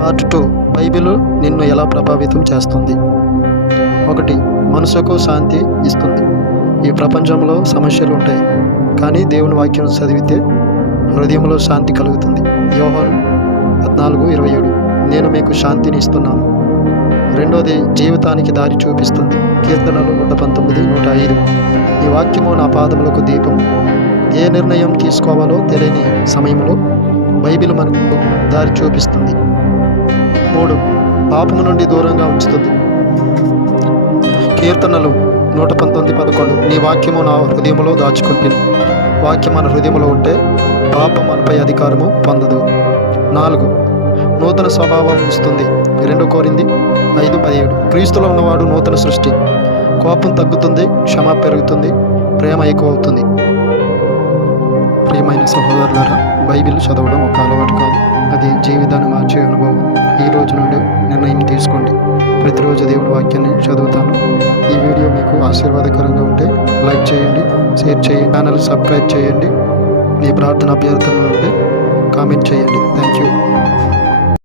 Part 2. Bible నిన్ను ఎలా ప్రభావితం చేస్తుంది? 1. మనసుకు శాంతి ఇస్తుంది. ఈ ప్రపంచంలో సమస్యలు ఉంటాయి, కానీ దేవుని వాక్యం చదివితే హృదయంలో శాంతి కలుగుతుంది. యోహాను 14:27 నేను మీకు శాంతిని ఇస్తున్నాను. 2. జీవితానికి దారి చూపిస్తుంది. కీర్తనలు 119:105 ఈ వాక్యము నా పాదములకు దీపము. ఏ నిర్ణయం తీసుకోవాలో తెలియని సమయంలో బైబిల్ మనకు దారి చూపిస్తుంది. 3. పాపము నుండి దూరంగా ఉంచుతుంది. కీర్తనలు 119:11 నీ వాక్యము నా హృదయములో దాచుకుంటుంది. వాక్యం మన హృదయంలో ఉంటే పాపం మనపై అధికారము పొందదు. 4. నూతన స్వభావం ఇస్తుంది. 2 కొరింథీ 5:17 క్రీస్తులో ఉన్నవాడు నూతన సృష్టి. కోపం తగ్గుతుంది, క్షమ పెరుగుతుంది, ప్రేమ ఎక్కువ అవుతుంది. ప్రియమైన సహోదరులారా, బైబిల్ చదవడం ఒక అలవాటు కాదు, అది జీవితాన్ని మార్చే అనుభవం. ఈ రోజు నుండి నిర్ణయం తీసుకోండి. ప్రతిరోజు దేవుని వాక్యాన్ని చదువుతాను. ఈ వీడియో మీకు ఆశీర్వాదకరంగా ఉంటే లైక్ చేయండి, షేర్ చేయండి, ఛానల్ సబ్స్క్రైబ్ చేయండి. మీ ప్రార్థన అభ్యర్థనలు ఉంటే కామెంట్ చేయండి. Thank you.